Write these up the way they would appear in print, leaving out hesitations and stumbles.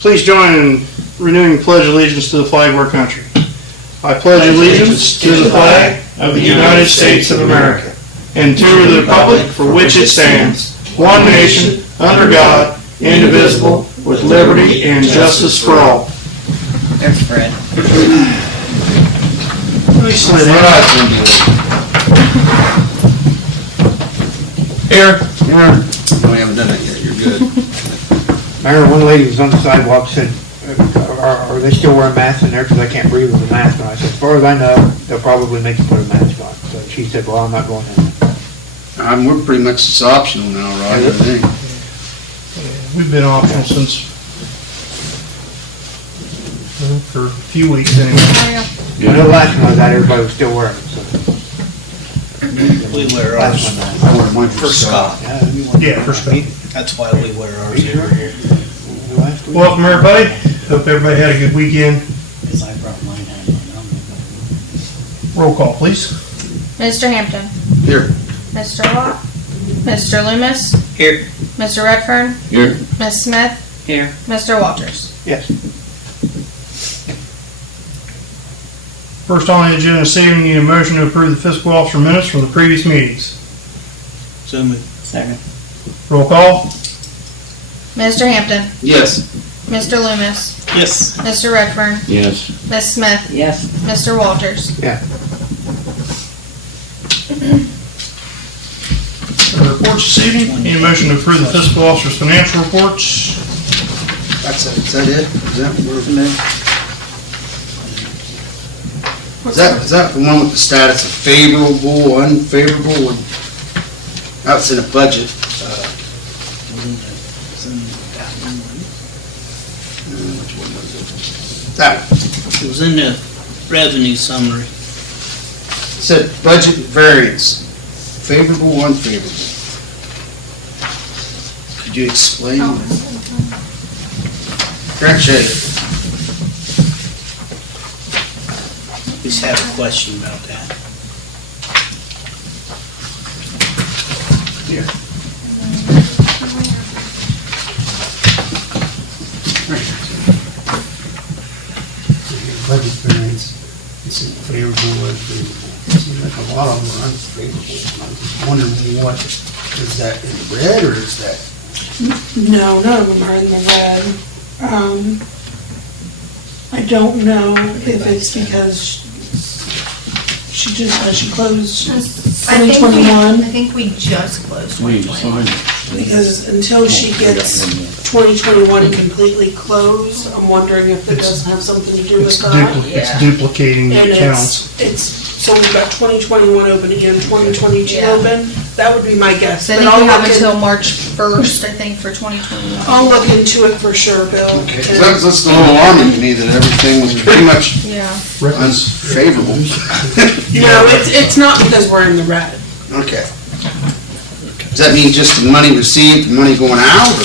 Please join in renewing the Pledge of Allegiance to the flag of our country. I pledge allegiance to the flag of the United States of America and to the republic for which it stands, one nation, under God, indivisible, with liberty and justice for all. There's Fred. Here. We haven't done that yet, you're good. Mayor, one lady was on the sidewalk, said, are they still wearing masks in there because I can't breathe with a mask on? I said, as far as I know, they'll probably make you put a mask on. So she said, well, I'm not going in there. We're pretty much, it's optional now, Rod, I think. We've been optional since, for a few weeks anyway. I know last time I was out, everybody was still wearing it, so. We wear Last ours one, I would have went for Scott. Yeah, for Scott. That's why we wear ours every year. Last week. Welcome, everybody. Hope everybody had a good weekend. Because I brought mine home. Roll call, please. Mr. Hampton. Here. Mr. Locke. Mr. Loomis. Here. Mr. Redfern. Here. Ms. Smith. Here. Mr. Walters. Yes. First on the agenda this evening, need a motion to approve the fiscal officer minutes from the previous meetings. So moved. Second. Roll call. Mr. Hampton. Yes. Mr. Loomis. Yes. Mr. Redfern. Yes. Ms. Smith. Yes. Mr. Walters. Yeah. Reports this evening, need a motion to approve the fiscal officer's financial reports. That's it, is that it? Is that what we're from there? Is that the one with the status of favorable, unfavorable? That's in a budget. Which one was it? That one. It was in the revenue summary. It said budget variance, favorable, unfavorable. Could you explain? Grant Shade. Just have a question about that. Here. Budget variance, it's favorable or unfavorable. It seems like a lot of them are unfavorable. I'm just wondering what, is that in red or is that? No, none of them are in the red. I don't know if it's because she closed 2021. I think we just closed We 2021. signed it. Because until she gets 2021 completely closed, I'm wondering if it doesn't have something to do with that. It's duplicating the And accounts. so we've got 2021 open again, 2022 Yeah. open. That would be my guess. So I But think I'll we have look until March 1st, I think, for 2021. I'll look into it for sure, Bill. Okay, 'cause that's a little alarming to me that everything was pretty much Yeah. unfavorable. No, it's not because we're in the red. Okay. Does that mean just the money received, the money going out, or?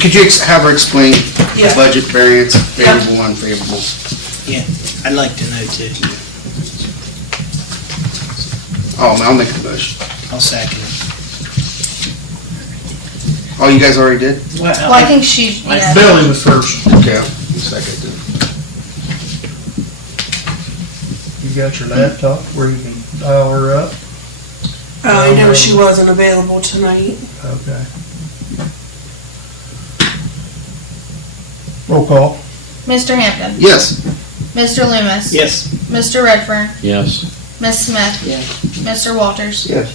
Could you have her explain Yeah. budget variance, favorable, unfavorable? Yeah, I'd like to know too. Oh, I'll make a motion. I'll second it. Oh, you guys already did? Well, I think she, yeah. Billy was first. Okay, I'll second it. You got your laptop where you can dial her up? I know she wasn't available tonight. Okay. Roll call. Mr. Hampton. Yes. Mr. Loomis. Yes. Mr. Redfern. Yes. Ms. Smith. Yeah. Mr. Walters. Yes.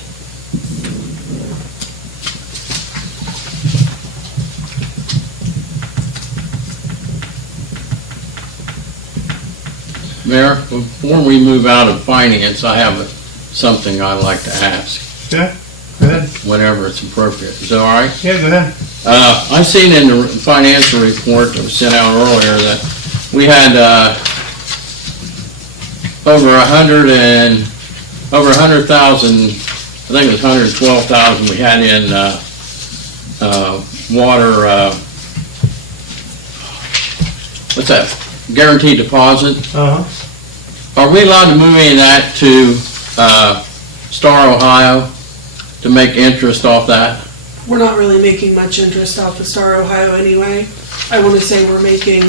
Mayor, before we move out of finance, I have something I'd like to ask, Okay, go ahead. whenever it's appropriate. Is that all right? Yeah, go ahead. I seen in the financial report that was sent out earlier that we had over 100,000, I think it was 112,000 we had in water, what's that, guaranteed deposit. Uh-huh. Are we allowed to move any of that to Star Ohio to make interest off that? We're not really making much interest off of Star Ohio anyway. I want to say we're making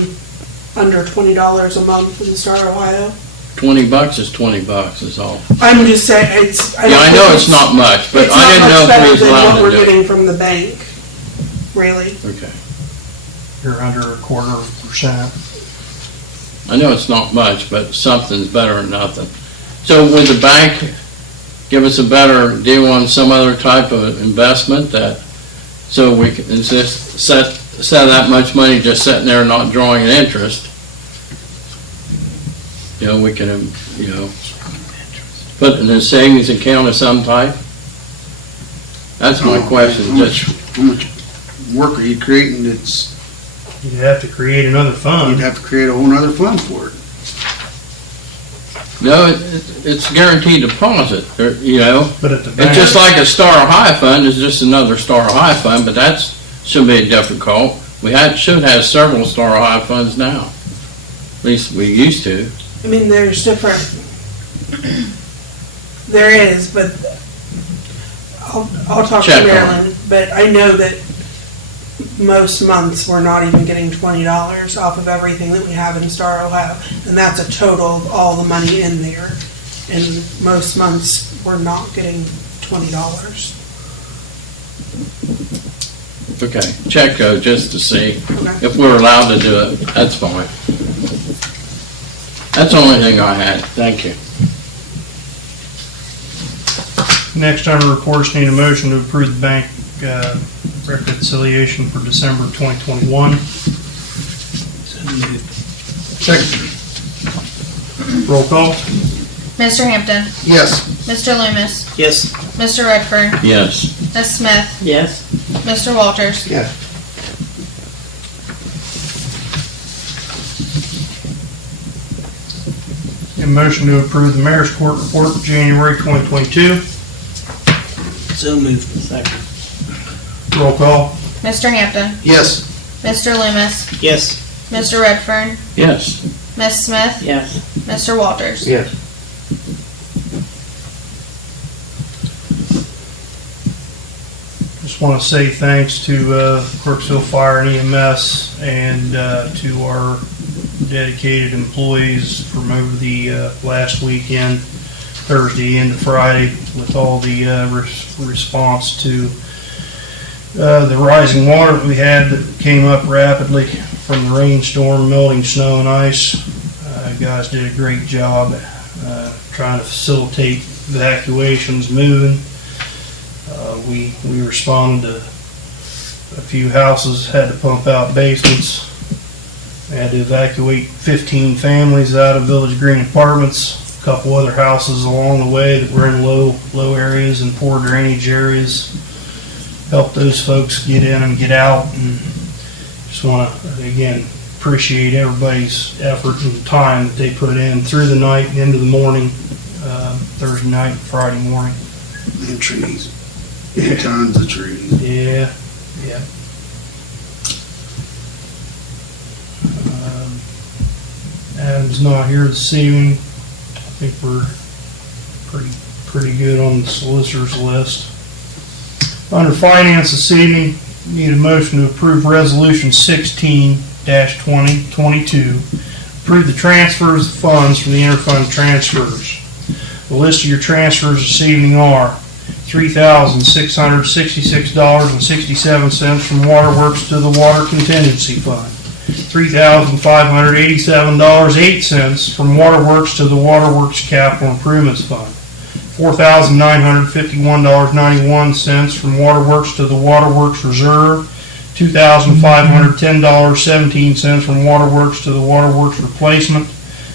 under $20 a month in Star Ohio. $20 is $20 is all. I'm just saying, it's. Yeah, I know it's not much, but I didn't know if we was It's not much better than allowed what to we're do it. getting from the bank, really. Okay. You're under 1/4%. I know it's not much, but something's better than nothing. So would the bank give us a better deal on some other type of investment that, so we can just set that much money just sitting there not drawing an interest? You know, we can, put in a savings account of some type? That's my question, just, How much work are you creating that's, You'd have to create another you'd fund. have to create a whole nother fund for it. no, it's guaranteed deposit, But at the It's bank, just like a Star High fund is just another Star High fund, but that's, should be a different call. Should have several Star High funds now. At least we used to. I mean, there's different, there is, but I'll talk to Check on it. Marilyn, but I know that most months, we're not even getting $20 off of everything that we have in Star Ohio, and that's a total of all the money in there. And most months, we're not getting $20. Okay, check just to see Okay. if we're allowed to do it. That's fine. That's the only thing I had. Thank you. next under reports, need a motion to approve the bank reconciliation for December 2021. Second. Roll call. Mr. Hampton, Yes. Mr. Loomis, Yes. Mr. Redfern, Yes. Ms. Smith, Yes. Mr. Walters. Yes. A motion to approve the mayor's court report for January 2022. So moved. Second. Roll call. Mr. Hampton, Yes. Mr. Loomis, Yes. Mr. Redfern, Yes. Ms. Smith, Yes. Mr. Walters. Yes. Just want to say thanks to Crooksville Fire and EMS and to our dedicated employees from over the last weekend, Thursday into Friday, with all the response to the rising water that we had that came up rapidly from the rainstorm, melting snow and ice. Guys did a great job trying to facilitate evacuations moving. We responded to a few houses, had to pump out basements. We had to evacuate 15 families out of Village Green Apartments, a couple other houses along the way that were in low areas and poor drainage areas. Help those folks get in and get out, and just want to, again, appreciate everybody's effort and time that they put in through the night and into the morning, Thursday night, Friday morning. And trees. And tons of trees. Yeah. Adam's not here this evening. I think we're pretty good on the solicitor's list. Under finance this evening, need a motion to approve resolution 16-2022. Approve the transfers of funds from the interfund transfers. The list of your transfers this evening are $3,666.67 from Waterworks to the Water Contingency Fund, $3,587.08 from Waterworks to the Waterworks Capital Improvements Fund, $4,951.91 from Waterworks to the Waterworks Reserve, $2,510.17 from Waterworks to the Waterworks Replacement,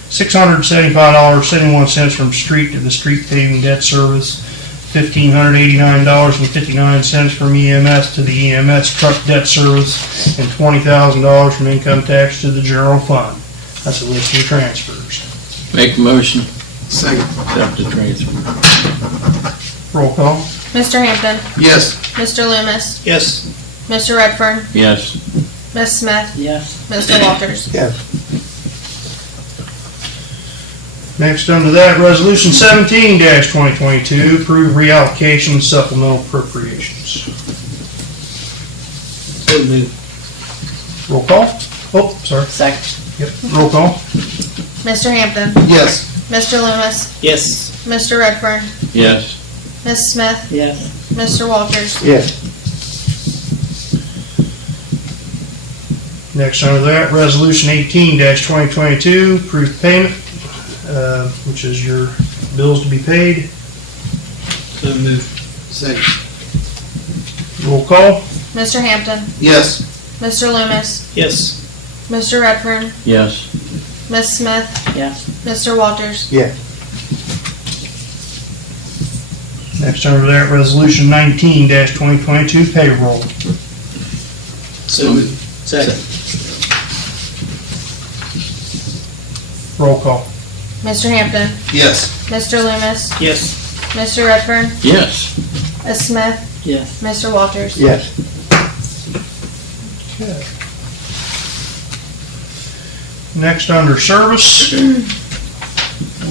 $675.71 from street to the street paving debt service, $1,589.59 from EMS to the EMS truck debt service, and $20,000 from income tax to the general fund. That's a list of transfers. Make a motion. Second. Accept the transfer. Roll call. Mr. Hampton, Yes. Mr. Loomis, Yes. Mr. Redfern, Yes. Ms. Smith, Yes. Mr. Walters. Yes. Next under that, resolution 17-2022, approve reallocation supplemental appropriations. So moved. Roll call? Oh, sorry. Second. Yep, roll call. Mr. Hampton, Yes. Mr. Loomis, Yes. Mr. Redfern, Yes. Ms. Smith, Yes. Mr. Walters. Yes. Next under that, Resolution 18-2022, approved payment, which is your bills to be paid. So moved. Second. Roll call? Mr. Hampton, Yes. Mr. Loomis, Yes. Mr. Redfern, Yes. Ms. Smith, Yes. Mr. Walters. Yes. Next under that, Resolution 19-2022, payroll. So moved. Second. Roll call. Mr. Hampton, Yes. Mr. Loomis, Yes. Mr. Redfern, Yes. Ms. Smith, Yes. Mr. Walters. Yes. Next under service,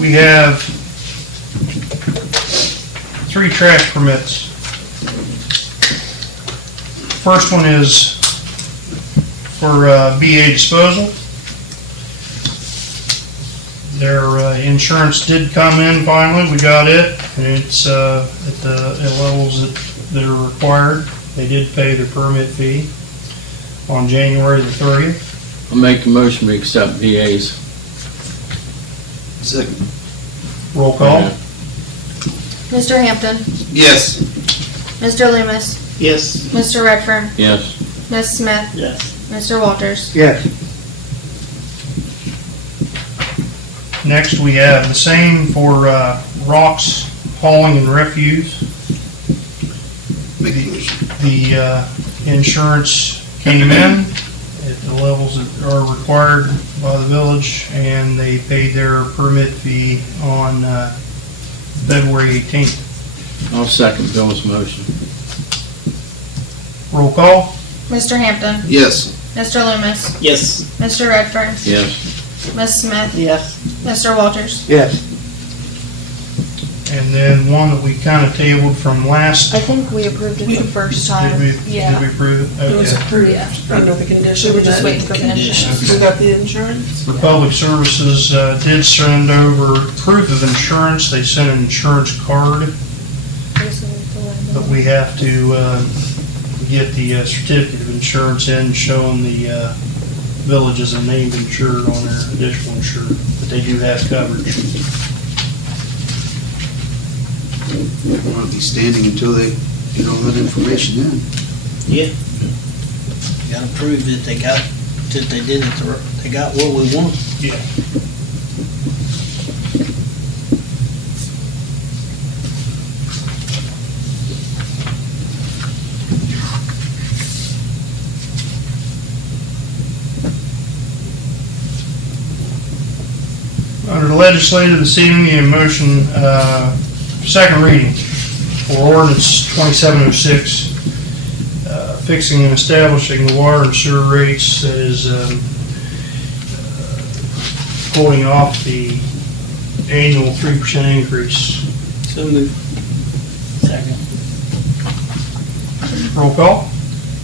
we have 3 trash permits. First one is for BA disposal. Their insurance did come in finally, we got it, and it's at levels that are required. They did pay their permit fee on January the 30th. I'll make a motion to accept VAs. Second. Roll call. Mr. Hampton, Yes. Mr. Loomis, Yes. Mr. Redfern, Yes. Ms. Smith, Yes. Mr. Walters. Yes. Next, we have the same for rocks hauling and refuse. Make a motion. The insurance came in at the levels that are required by the village, and they paid their permit fee on February 18th. I'll second Bill's motion. Roll call? Mr. Hampton, Yes. Mr. Loomis, Yes. Mr. Redfern, Yes. Ms. Smith, Yes. Mr. Walters. Yes. And then one that we kind of tabled from last, I think we approved it the first time. did we approve it? It was Okay. approved Yeah. under the condition. We were just that- waiting for the insurance. We got the insurance? For Public Services, did send over proof of insurance. They sent an insurance card, but we have to get the certificate of insurance in showing the village as a named insured on their additional insured, but they do have coverage. Want to be standing until they get all that information in. Yeah. Gotta prove that they got, that they did it, they got what we want. Yeah. Under the legislative this evening, a motion, second reading for ordinance 2706, fixing and establishing the water and sewer rates that is quoting off the annual 3% increase. So moved. Second. Roll call?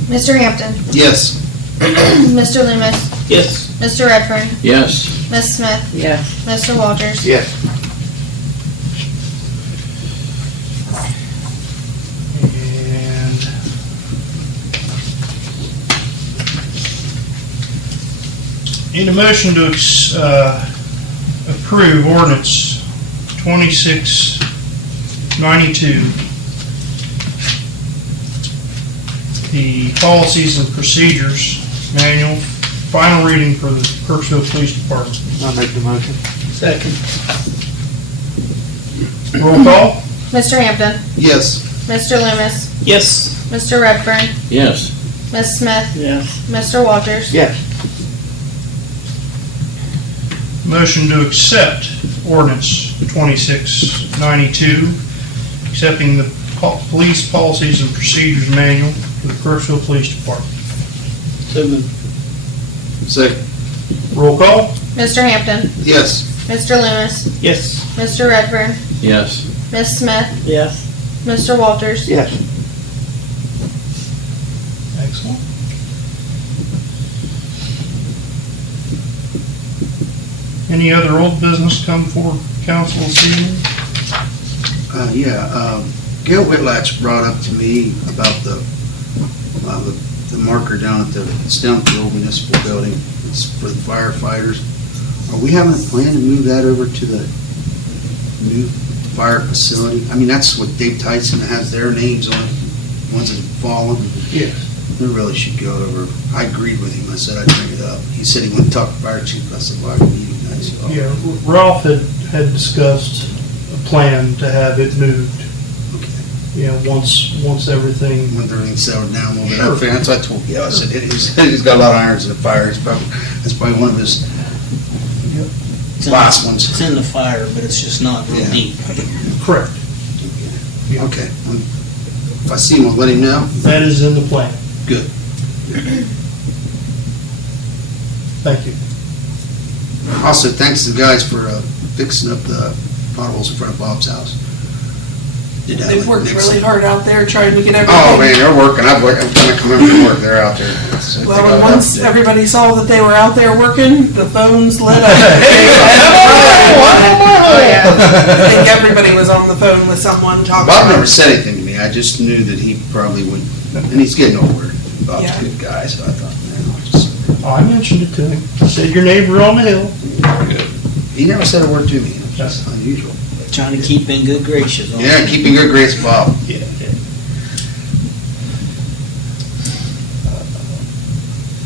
Mr. Hampton, Yes. Mr. Loomis, Yes. Mr. Redfern, Yes. Ms. Smith, Yes. Mr. Walters. Yes. And need a motion to approve ordinance 2692, the policies and procedures manual, final reading for the Crooksville Police Department. I'll make the motion. Second. Roll call? Mr. Hampton, Yes. Mr. Loomis, Yes. Mr. Redfern, Yes. Ms. Smith, Yes. Mr. Walters. Yes. Motion to accept ordinance 2692, accepting the police policies and procedures manual for the Crooksville Police Department. So moved. Second. Roll call? Mr. Hampton, Yes. Mr. Loomis, Yes. Mr. Redfern, Yes. Ms. Smith, Yes. Mr. Walters. Yes. Excellent. Any other old business come for council this evening? Gail Whitlatch brought up to me about the marker down at the Stemfield Municipal Building. It's for the firefighters. Are we having a plan to move that over to the new fire facility? I mean, that's what Dave Tyson has their names on, ones that have fallen. Yes. We really should go over. I agreed with him. I said I'd bring it up. He said he wouldn't talk to fire chief. I said, well, I need you guys. Yeah, Ralph had discussed a plan to have it moved, once everything. When everything settled down a little bit. Sure. That's what I told Gail. I said, he's got a lot of irons in the fire. That's probably one of his It's in- last ones. It's in the fire, but it's just not real Yeah. deep. Correct. Okay. If I see him, I'll let him know. That is in the plan. Good. Thank you. Also, thanks to the guys for fixing up the potholes in front of Bob's house. Did that They've like worked next- really hard out there trying to get everything. Oh, man, they're working. I'm gonna come in from work. They're out there. So Well, they and got it once up. everybody saw that they were out there working, the phones lit up. I think everybody was on the phone with someone talking. Bob about never said anything to me. I just knew that he probably would, and he's getting older. Bob's Yeah. a good guy, so I thought, man, I'll just. I mentioned it to him. I said, your neighbor on the hill. He never said a word to me. It was just unusual. Trying to keep in good graces. on Yeah, it. keeping good grades, Bob. Yeah.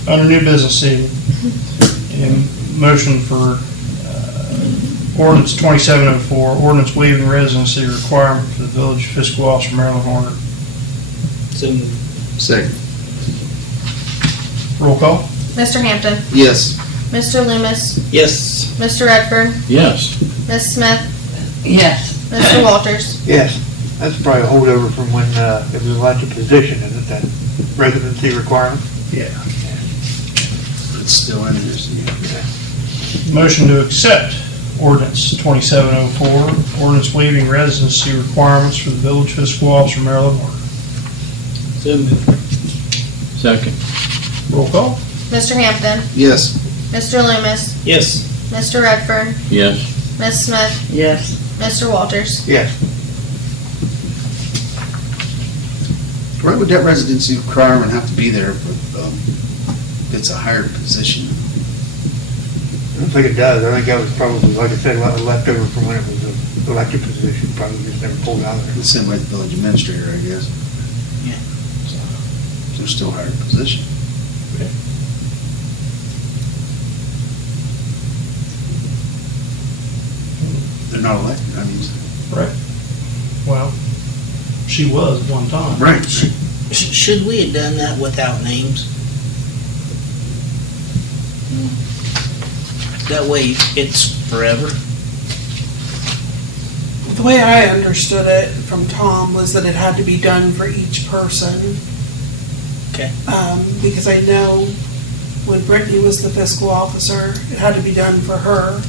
Under new business evening, and motion for ordinance 2704, ordinance waiving residency requirement for the village fiscal officer Maryland Horner. So moved. Second. Roll call? Mr. Hampton, Yes. Mr. Loomis, Yes. Mr. Redfern, Yes. Ms. Smith, Yes. Mr. Walters. Yes, that's probably a holdover from when it was an elected position, isn't it, that residency requirement? Yeah. It's still in there. So yeah. Motion to accept ordinance 2704, ordinance waiving residency requirements for the village fiscal officer Maryland Horner. So moved. Second. Roll call? Mr. Hampton, Yes. Mr. Loomis, Yes. Mr. Redfern, Yes. Ms. Smith, Yes. Mr. Walters. Yes. Why would that residency requirement have to be there if it's a hired position? I don't think it does. I think that was probably, like I said, left over from when it was an elected position, probably just never pulled out of there. The same way the village administrator, I guess. Yeah. So they're still hired position. They're not elected, I mean. Right. Well, she was at one time. Right. Should we have done that without names? That way it's forever. The way I understood it from Tom was that it had to be done for each person. Okay. Because I know when Brittany was the fiscal officer, it had to be done for her.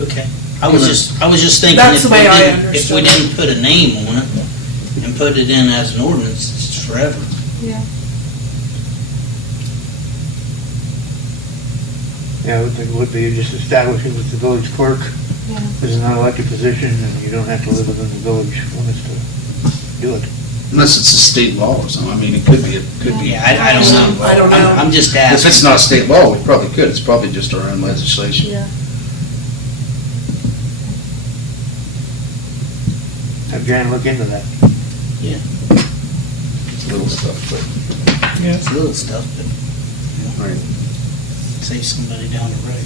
Okay. I was just thinking That's if the way I if we understood it. didn't put a name on it and put it in as an ordinance, it's forever. Yeah. Yeah, I would think it would be just establishing with the village clerk Yeah. as an unelected position, and you don't have to live within the village limits to do it. Unless it's a state law or something. I mean, it could be. Yeah, I don't know. I don't know. I'm just If asking. it's not state law, we probably could. It's probably just our own legislation. Yeah. Have Jan look into that. It's little stuff, but. It's little stuff, but Right. save somebody down the road.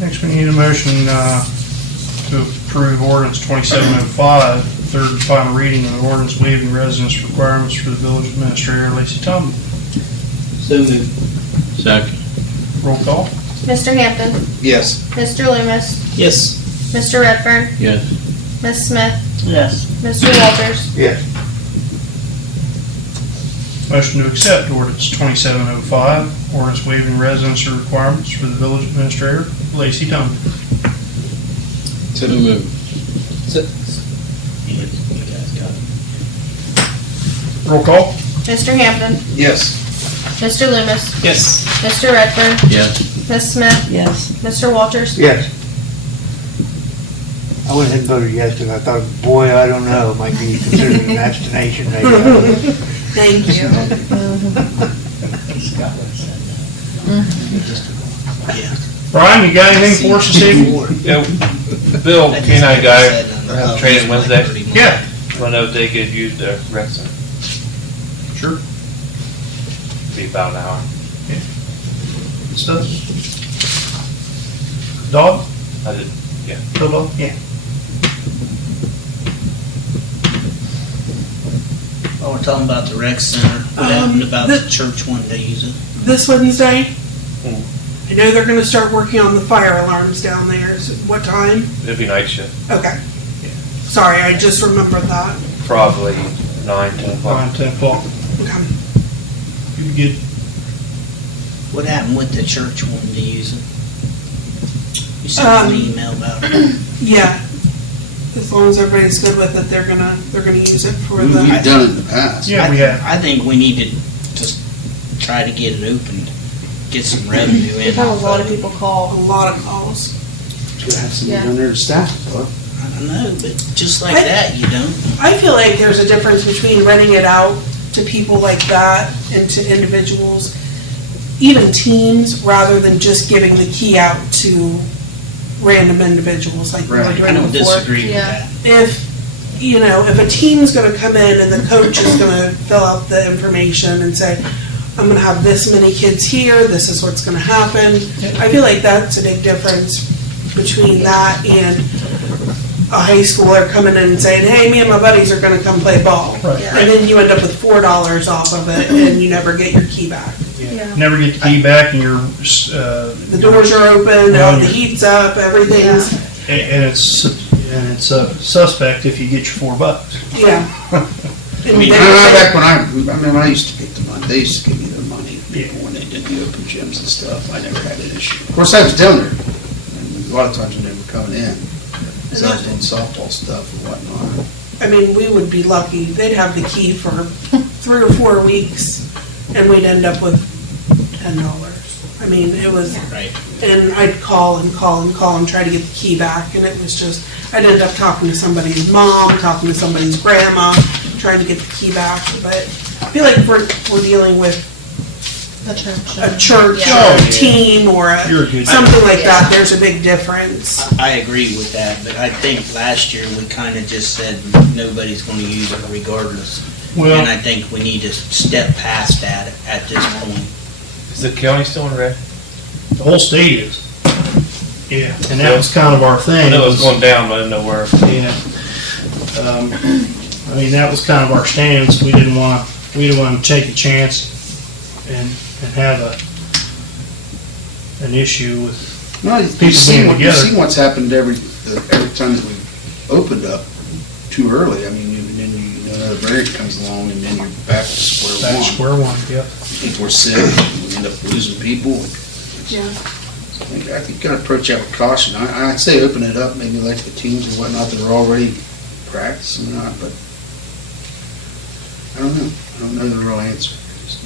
Next, we need a motion to approve ordinance 2705, third and final reading of the ordinance waiving residence requirements for the village administrator, Lacey Tumble. So moved. Second. Roll call? Mr. Hampton, Yes. Mr. Loomis, Yes. Mr. Redfern, Yes. Ms. Smith, Yes. Mr. Walters. Yes. Motion to accept ordinance 2705, ordinance waiving residency requirements for the village administrator, Lacey Tumble. So moved. You guys got it. Roll call? Mr. Hampton, Yes. Mr. Loomis, Yes. Mr. Redfern, Yes. Ms. Smith, Yes. Mr. Walters. Yes. I went ahead and voted yes, because I thought, boy, I don't know, might be considered an abstination maybe. Thank you. Yeah. Brian, you got anything for us this evening? Yeah, Bill, K-9 guy, have training Wednesday. Yeah. Want to know if they could use the rec center. Sure. Be about an hour. Stuff. Dog? I did, Dog? Yeah. Oh, we're talking about the rec center. What happened about the church wanting to use it? This Wednesday, Hmm. I know they're gonna start working on the fire alarms down there. Is it, what time? it'd be night shift, Okay. Sorry, I just remembered that. probably 9, 10 o'clock. 9, 10 o'clock. Okay. You get, What happened with the church wanting to use it? You sent me an email about it. Yeah. As long as everybody's good with it, they're gonna use it for We've the, done it in the past. yeah, we have. I think we need to just try to get it opened, get some revenue in. We've had a off lot of it. people a call. lot of calls. Should have somebody Yeah. down there to staff it, though. I don't know, but just like that, you don't. I feel like there's a difference between renting it out to people like that and to individuals, even teams, rather than just giving the key out to random individuals like we were Right. doing I don't before. disagree with Yeah. that. If, you know, if a team's gonna come in and the coach is gonna fill out the information and say, I'm gonna have this many kids here, this is what's gonna happen, I feel like that's a big difference between that and a high schooler coming in and saying, hey, me and my buddies are gonna come play ball. Right. And then you end up with $4 off of it and you never get your key back. Yeah. Never get the key back and you're, The doors are open, the heat's up, everything's, and it's suspect if you get your $4. yeah. And mean, then- Back when I used to get the money, they used to give me their money, people, when they did the open gyms and stuff, I never had an issue. Of course, I was down there, and a lot of times when they were coming in, because I was doing softball stuff or whatnot. I mean, we would be lucky. They'd have the key for 3 or 4 weeks, and we'd end up with $10. I mean, it was, Right. and I'd call and call and call and try to get the key back, and it was just, I'd end up talking to somebody's mom, talking to somebody's grandma, trying to get the key back, but I feel like if we're dealing with The church. a church Yeah. or a team or You're a good- something like that, there's a big difference. I agree with that, but I think last year we kind of just said nobody's going to use it regardless. Well, And I think we need to step past that at this point. Is the county still in red? the whole state is. Yeah, and that was kind of our I thing. know it was going down, but I didn't know where. Yeah. I mean, that was kind of our stance. We didn't want to take a chance and have an issue with, No, People you've seen, being together. what's happened every time that we opened up too early. I mean, then another variant comes along and then you're back to square back one. to square one, yep. People are sick, we end up losing people. Yeah. I think you gotta approach that with caution. I'd say open it up, maybe like the teams and whatnot that are already practicing or not, but I don't know. I don't know the real answer.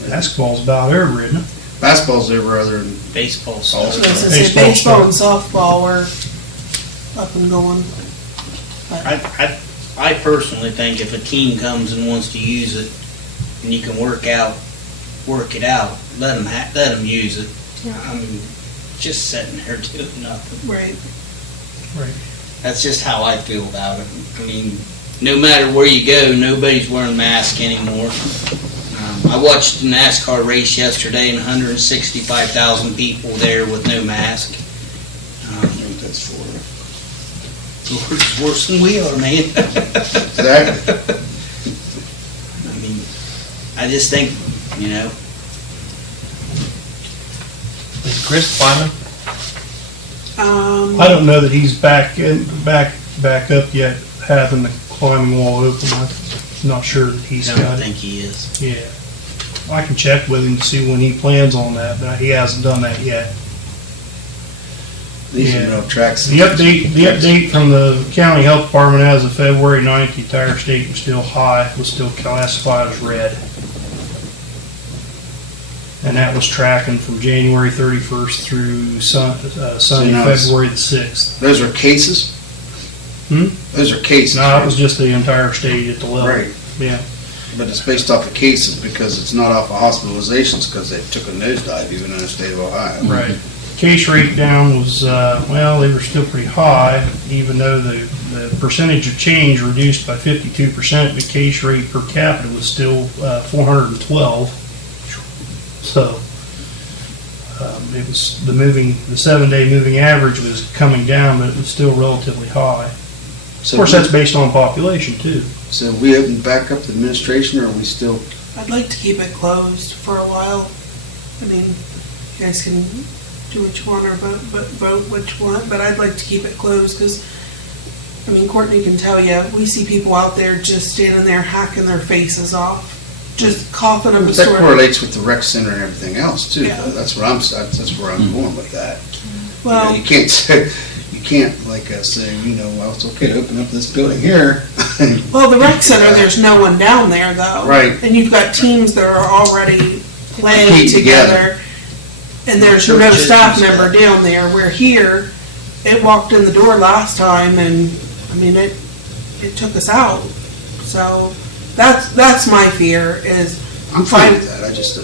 Basketball's about over, isn't it? Basketball's over other than Baseball. So I was gonna say Baseball baseball and softball were up and going. I personally think if a team comes and wants to use it, and you can work it out, let them use it. Yeah. I mean, just sitting there doing nothing. Right. That's just how I feel about it. I mean, no matter where you go, nobody's wearing masks anymore. I watched the NASCAR race yesterday and 165,000 people there with no mask. I think that's Florida. It's worse than we are, man. Exactly. I mean, I just think, you know, Is Chris climbing? I don't know that he's back up yet, having the climbing wall open. I'm not sure that he's I got don't it. think he is. Yeah. I can check with him to see when he plans on that, but he hasn't done that yet. These Yeah. are no tracks. The update from the county health department as of February 9th, the entire state was still high, was still classified as red. And that was tracking from January 31st through Sunday, now it's- February the 6th. Those are cases? Hmm? Those are cases. No, it was just the entire state at the level. Right. Yeah. But it's based off of cases because it's not off of hospitalizations because they took a nosedive even in the state of Ohio. Right. Case rate down was, well, they were still pretty high, even though the percentage of change reduced by 52%, the case rate per capita was still 412. So, it was the 7-day moving average was coming down, but it was still relatively high. Of So course, that's based on population too. So we opened back up the administration, or are we still? I'd like to keep it closed for a while. I mean, you guys can do what you want or vote what you want, but I'd like to keep it closed because, I mean, Courtney can tell you, we see people out there just standing there hacking their faces off, just coughing up a That storm. correlates with the rec center and everything else too. Yeah. Though. That's where I'm going with that. Well, You can't say, you can't say, well, it's okay to open up this building here. well, the rec center, there's no one down there though. Right. And you've got teams that are already playing Compete together. And there's no Churches staff and member stuff. down there. Where here, it walked in the door last time and, I mean, it took us out. So that's my fear is I'm fine with that. I just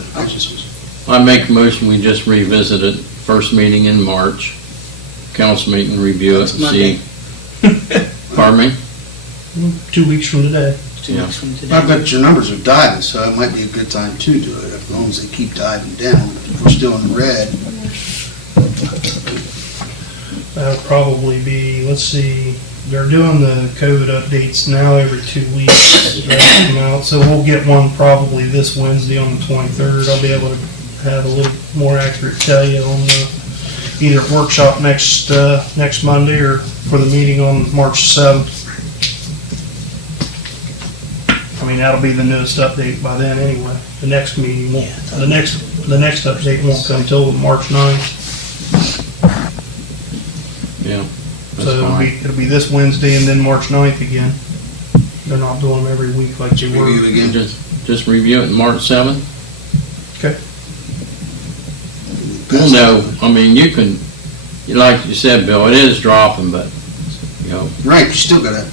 was. I make a motion, we just revisit it, first meeting in March, council meeting, review it and see. Pardon me? 2 weeks from today. 2 weeks from today. I bet your numbers are diving, so it might be a good time to do it, as long as they keep diving down. If we're still in the red, That'll probably be, let's see, they're doing the COVID updates now every 2 weeks. That'll come out. So we'll get one probably this Wednesday on the 23rd. I'll be able to have a little more accurate tell you on the either workshop next Monday or for the meeting on March 7th. I mean, that'll be the newest update by then anyway. The next meeting won't, the next update won't come till March 9th. Yeah, So that's fine. it'll be this Wednesday and then March 9th again. They're not doing them every week like they were. review it again. Just review it March 7th. Okay. We'll know, I mean, you can, like you said, Bill, it is dropping, but, Right, you still gotta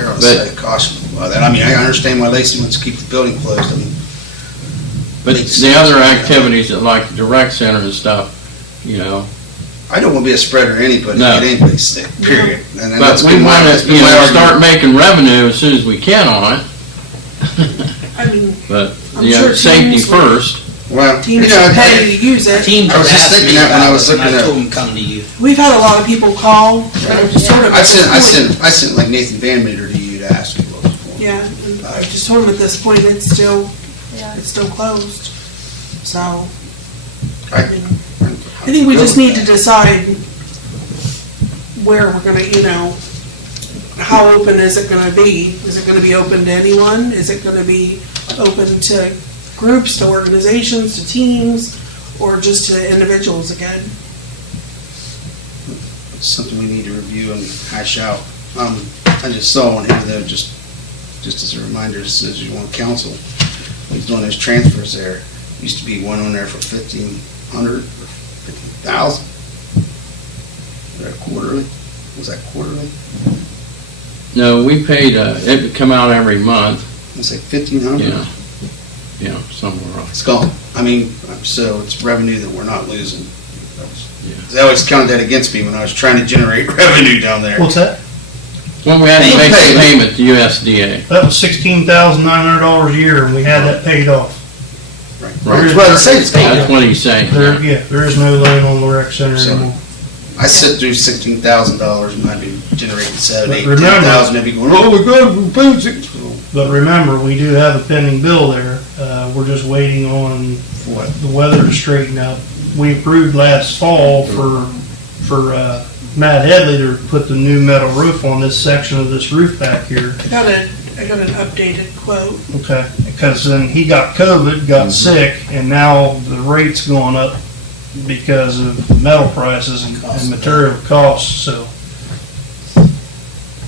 err on the side of caution about that. I mean, I understand why Lacey wants to keep the building closed. I mean, but the other activities that like the rec center and stuff, I don't want to be a spreader to anybody, No. get anybody sick, period. And then but that's we been my- want that's to, been my argument. start making revenue as soon as we can on it. I mean, But, I'm sure safety teams will- first. Well, teams should pay to use it. Teams I was are just asking thinking me that when I about was it, and looking I at- told them come to you. We've had a lot of people call. And just sort of I sent like Nathan Van Meter to you to ask you what it was for. Yeah, and I just told them at this point it's still closed. So, I mean, I think we just need to decide where we're gonna, how open is it gonna be? Is it gonna be open to anyone? Is it gonna be open to groups, to organizations, to teams, or just to individuals again? It's something we need to review and hash out. I just saw one here though, just as a reminder, it says you want council. He's doing those transfers there. Used to be one on there for 1,500 or 50,000. Was that quarterly? Was that quarterly? No, we paid, it would come out every month, It's like 1,500. somewhere else. It's gone. I mean, so it's revenue that we're not losing. Yeah. They always counted that against me when I was trying to generate revenue down there. What's that? Well, we had to make Hey. a payment to USDA. That was $16,900 a year and we had that paid off. Right. Right. That's what I say it's gone. That's what he's saying. There is no loan on the rec center So- anymore. I sit through $16,000 and I'd be generating 7, 8, Remember- 10,000. They'd be going, oh my God, we're paying $6. But remember, we do have a pending bill there. We're just waiting on For what? the weather to straighten up. We approved last fall for Matt Headley to put the new metal roof on this section of this roof back here. I got an updated quote. Okay, because then he got COVID, got sick, and now the rate's going up because of metal prices and material costs, so.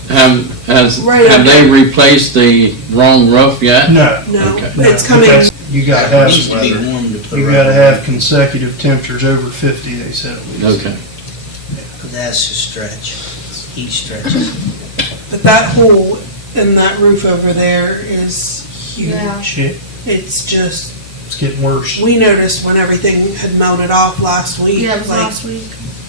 Have they replaced the wrong roof yet? No, No, Okay. it's coming. because you gotta It have, needs to be warm to You gotta have consecutive temperatures over 50, they said at least. Okay. But that's a stretch. Heat stretches. But that hole in that roof over there is Yeah. huge. Shit, It's just, it's getting worse. we noticed when everything had melted off last week. Yeah, it was like, last week.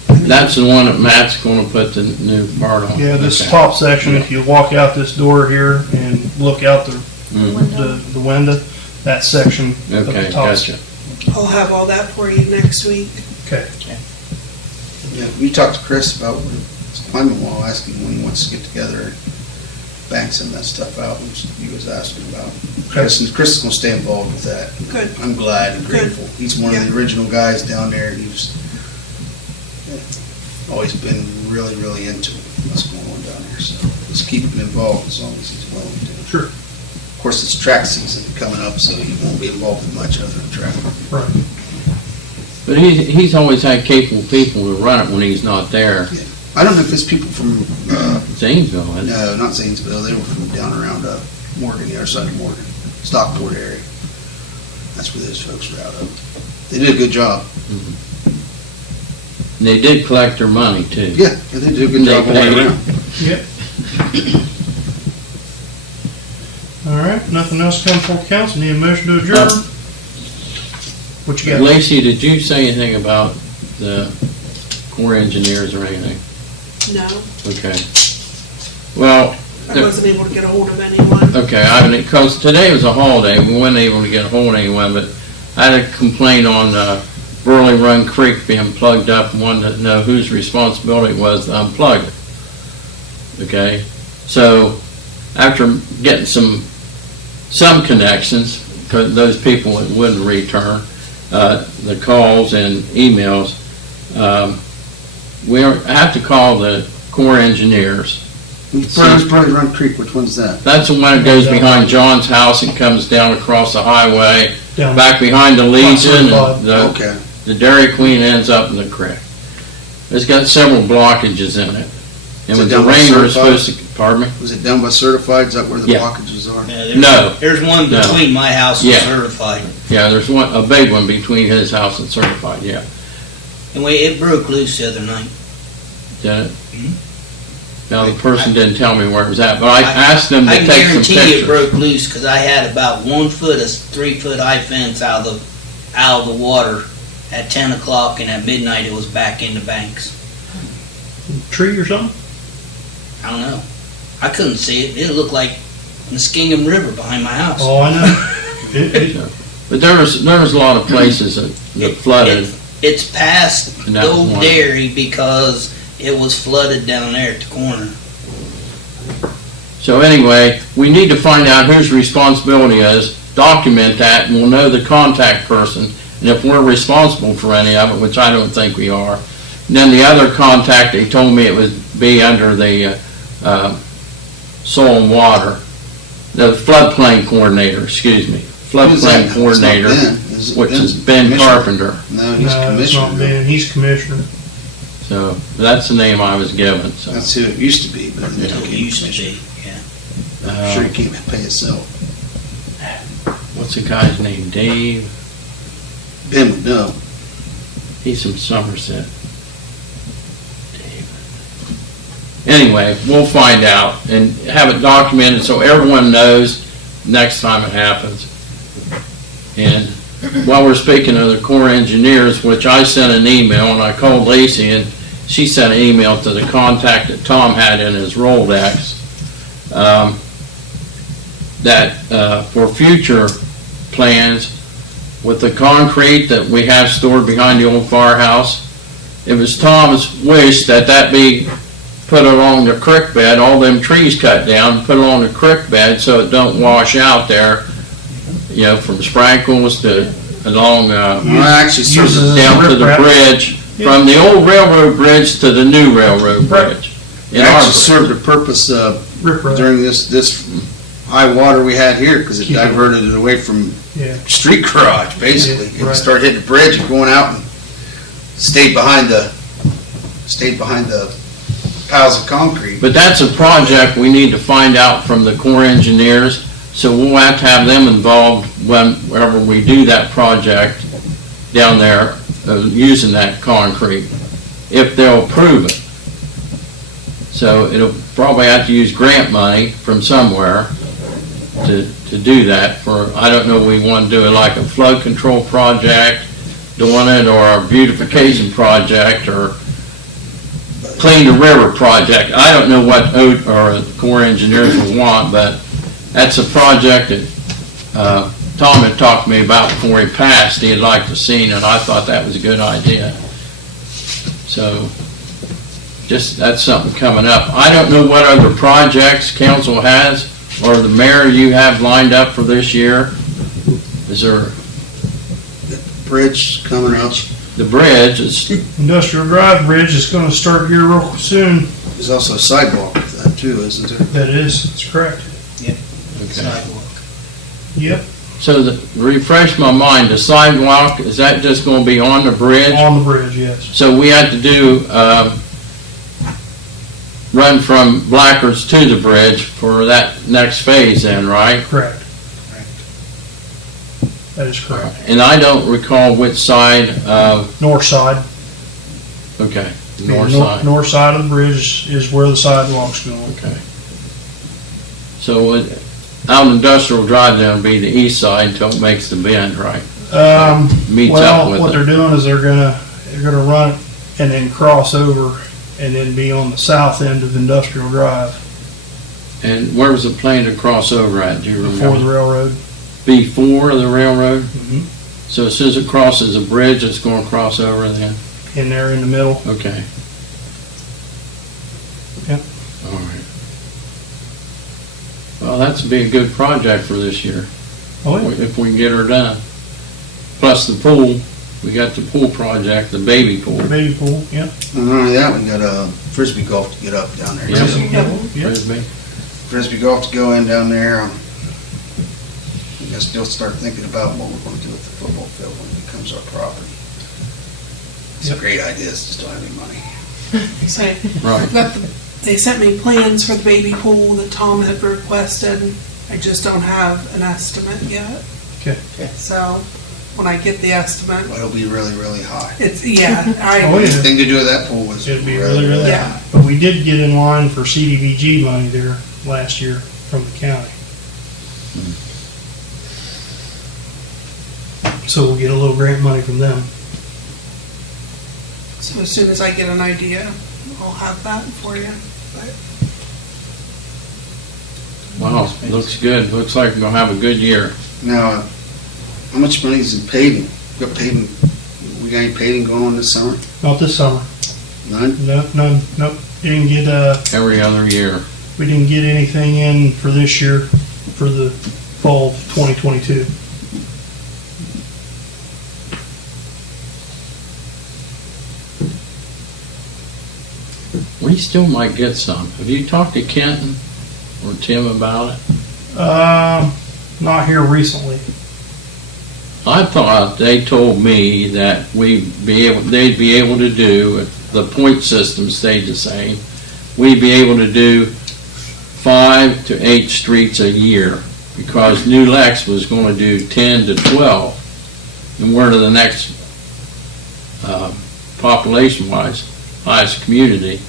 I mean, That's the one that Matt's gonna put the new part on. Yeah, this Okay. top section, if you walk out this door here and look out the Mhm. the window, that section of the Okay, top. gotcha. I'll have all that for you next week. Okay. Yeah, we talked to Chris about his climbing wall, asking when he wants to get together and bang some of that stuff out, which he was asking about. Chris is gonna stay involved with that. Good. I'm glad and Good. grateful. He's one of Yeah. the original guys down there. He's always been really, really into what's going on down there, so let's keep him involved as long as he's willing to. Sure. Of course, it's track season coming up, so he won't be involved in much other than track. Right. But he's always had capable people to run it when he's not there. I don't know if it's people from, Zanesville, isn't it? no, not Zanesville, they were from down around Morgan, the other side of Morgan, Stockport area. That's where those folks were out of. They did a good job. And they did collect their money too. Yeah, they did a good They job all the way paid. around. Yep. All right, nothing else come before council, need a motion to adjourn? What you got? Lacey, did you say anything about the Corps engineers or anything? No, Okay. Well, I wasn't able to get a hold of anyone. okay, because today was a holiday, we weren't able to get a hold of anyone, but I had a complaint on Burley Run Creek being plugged up, and wanted to know whose responsibility it was to unplug it. Okay, so after getting some connections, because those people that wouldn't return the calls and emails, we have to call the Corps engineers. Burley Run Creek, which one's that? That's the one that goes behind John's house and comes down across the highway, Down. back behind the Legion, and Okay. the Dairy Queen ends up in the creek. It's got several blockages in it. And Is it when the done by rain was certified? supposed to, pardon me? Was it done by certified? Is that where the Yeah. blockages are? Yeah, there's- No. There's one No. between my house and Yeah. certified. Yeah, there's one, a big one between his house and Certified, yeah. And it broke loose the other night. Did it? Mhm. Now, the person didn't tell me where it was at, but I asked them I to take some guarantee you it pictures. broke loose because I had about 1 foot of 3-foot high fence out of the water at 10 o'clock, and at midnight it was back in the banks. Tree or something? I don't know. I couldn't see it. It looked like Muskingum River behind my house. Oh, I know. It, But there was a lot of places that flooded. It's past And that the was old one. dairy because it was flooded down there at the corner. So anyway, we need to find out whose responsibility is, document that, and we'll know the contact person. And if we're responsible for any of it, which I don't think we are, then the other contact, they told me it would be under the soil and water, the floodplain coordinator, excuse me, Who's that? floodplain It's not coordinator, Ben. Is it which Ben? is Ben Commissioner? Carpenter. No, he's no, it's not commissioner. Ben, he's commissioner. So that's the name I was given, so. That's who it used to be, but then It became used to commissioner. be, yeah. I'm sure he can't pay himself. What's the guy's name? Dave? Ben would know. He's from Somerset. Dave. Anyway, we'll find out and have it documented so everyone knows next time it happens. And while we're speaking of the Corps engineers, which I sent an email and I called Lacey and she sent an email to the contact that Tom had in his Rolodex, that for future plans, with the concrete that we have stored behind the old firehouse, it was Tom's wish that that be put along the creek bed, all them trees cut down, put along the creek bed so it don't wash out there, you know, from Sprankles to along, I actually served Use down to the riprap. bridge, from the old railroad bridge to the new railroad bridge. It In actually Arbor. served a purpose Riprap. during this high water we had here, because it Keep it- diverted it away from Yeah. street garage, basically. Yeah, It right. started hitting the bridge and going out and stayed behind the piles of concrete. But that's a project we need to find out from the Corps engineers, so we'll have to have them involved whenever we do that project down there using that concrete, if they'll approve it. So it'll probably have to use grant money from somewhere to do that for, I don't know, we want to do it like a flood control project, doing it, or a beautification project, or clean the river project. I don't know what the Corps engineers will want, but that's a project that Tom had talked to me about before he passed. He'd like to see, and I thought that was a good idea. So, just, that's something coming up. I don't know what other projects council has, or the mayor you have lined up for this year. Is there, Bridge coming up. the bridge is, Industrial Drive Bridge is gonna start here real soon. There's also a sidewalk with that too, isn't there? That is, that's correct. okay. Sidewalk. Yep, So refresh my mind, the sidewalk, is that just gonna be on the bridge? on the bridge, yes. So we had to do, run from Blackers to the bridge for that next phase then, right? Correct. That is correct. And I don't recall which side of, North side. okay, The north side, North side of the bridge is where the sidewalk's going. okay. So out on Industrial Drive then will be the east side until it makes the bend, right? Meets up Well, with what it. they're doing is they're gonna run it and then cross over and then be on the south end of Industrial Drive And where was the plan to cross over at, do you before the remember? railroad. Before the railroad? Mhm. So as soon as it crosses a bridge, it's gonna cross over then? In there in the middle. Okay. Yep. All right. Well, that's be a good project for this year, Oh, yeah. if we can get her done. Plus the pool, we got the pool project, the baby pool. Baby pool, yeah. And not only that, we got a frisbee golf to get up down there Yeah. too. Yeah. Frisbee. Frisbee golf to go in down there. I guess still start thinking about what we're gonna do with the football field when it becomes our property. It's a Yep. great idea, it's just don't have any money. So, Right. they sent me plans for the baby pool that Tom had requested. I just don't have an estimate yet. Okay. So, when I get the estimate, But it'll be really, really high. it's, yeah, Oh, yeah. The thing to do with that pool was It'd be really, really Yeah. high. But we did get in line for CDBG money there last year from the county. So we'll get a little grant money from them. So as soon as I get an idea, I'll have that for you. Wow, looks good. Looks like we're gonna have a good year. Now, how much money is in paving? We got paving, we got any paving going on this summer? Not this summer. None? No, none, nope. Didn't get, Every other year. we didn't get anything in for this year, for the fall of 2022. We still might get some. Have you talked to Kenton or Tim about it? Not here recently. I thought they told me that they'd be able to do, if the point system stayed the same, we'd be able to do 5 to 8 streets a year, because New Lex was gonna do 10 to 12. And we're to the next, population-wise, highest community.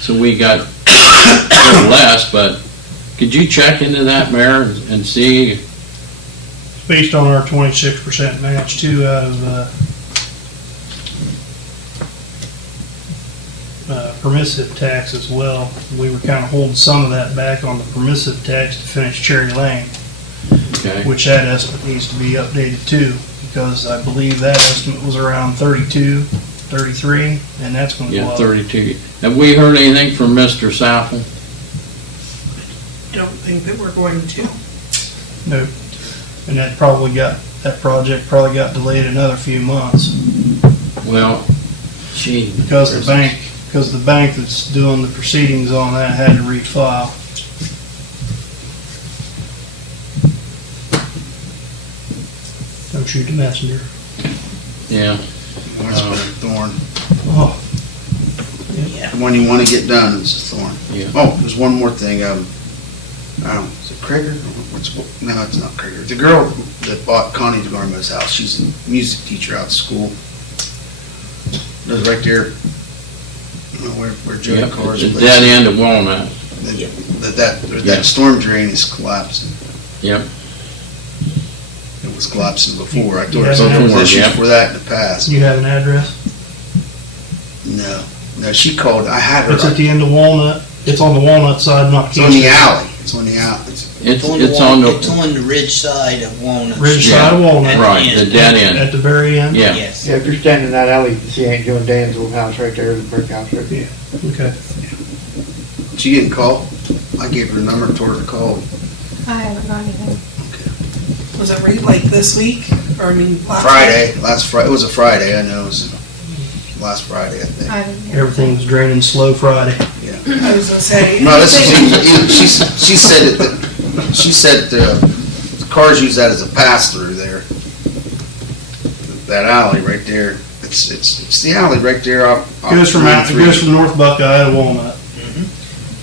So we got a little less, but could you check into that, Mayor, and see? Based on our 26% match too out of, permissive tax as well. We were kind of holding some of that back on the permissive tax to finish Cherry Lane, Okay. which that estimate needs to be updated too, because I believe that estimate was around 32, 33, and that's gonna go Yeah, up. 32. Have we heard anything from Mr. Southall? Don't think that we're going to. Nope. And that project probably got delayed another few months. Well, gee. Because the bank that's doing the proceedings on that had to refile. Don't shoot the messenger. Yeah, That's been a thorn. Oh, The one you want to get done is a thorn. Yeah. Oh, there's one more thing. Is it Krieger? No, it's not Krieger. The girl that bought Connie DeGarmo's house, she's a music teacher out of school. Lives right there, you know, where Joe Yep, Carr's the place. dead end of Walnut. That Yeah. storm drain is collapsing. Yep. It was collapsing before. I told You her have some an address? issues for that in the past. You have an address? No, she called, I had her. It's at the end of Walnut. It's on the Walnut side, not It's on the alley. It's on the alley. It's on It's the, on the ridge side of Walnut. Ridge Street. side of Walnut. right, the dead end. At the very end? Yeah. Yes. Yeah, if you're standing in that alley, you can see Aunt Joe and Dan's old house right there, the brick house right there. Okay. She didn't call. I gave her a number, told her to call. I haven't got anything. Was it like this week, or I mean, last Friday, last Friday, it was a Friday, I know, it was last Friday, I think. I didn't get Everything was draining slow Friday. week? I was gonna say. No, this is, she said that the cars use that as a pass-through there. That alley right there, it's the alley right there off. Goes from North Buckeye to Walnut.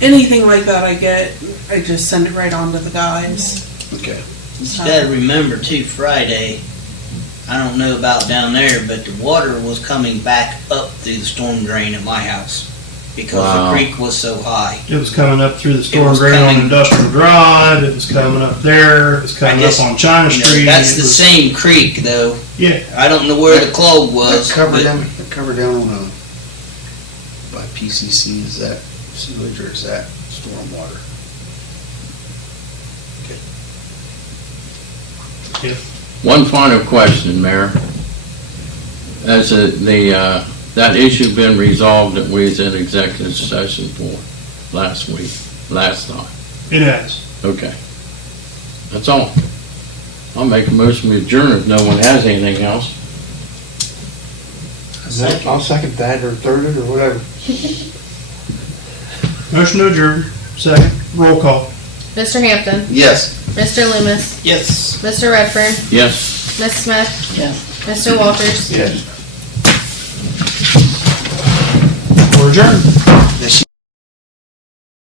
Anything like that I get, I just send it right on to the guys. Okay. You gotta remember too, Friday, I don't know about down there, but the water was coming back up through the storm drain at my house because Wow. the creek was so high. It was coming up through the It storm was drain on coming- Industrial Drive, it was coming up there, it was coming guess, up on China You know, Street. that's it the was- same creek though. Yeah, I don't know where the clog was. That cover but down, on, by PCC, is that sewage or is that stormwater? one final question, Mayor. Has that issue been resolved that we was in executive session for last time? it has. Okay. That's all. I'll make a motion to adjourn if no one has anything else. I'll second that, or third it, or whatever. Motion to adjourn, second, roll call. Mr. Hampton, Yes. Mr. Loomis, Yes. Mr. Redfern, Yes. Miss Smith, Yes. Mr. Walters. Yes. We're adjourned.